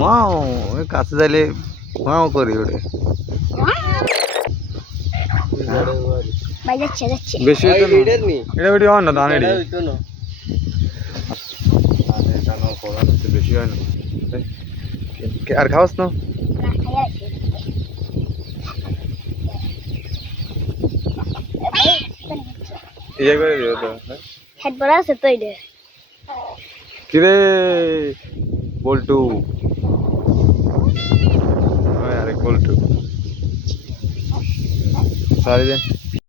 माओ ए काटे जाले उहाओ करियोडे बाया छ अच्छा विशेष ना, ना।, ना, बादे दानों। बादे दानों ना। के हेड बरा से किरे टू अरे बॉल टू सारी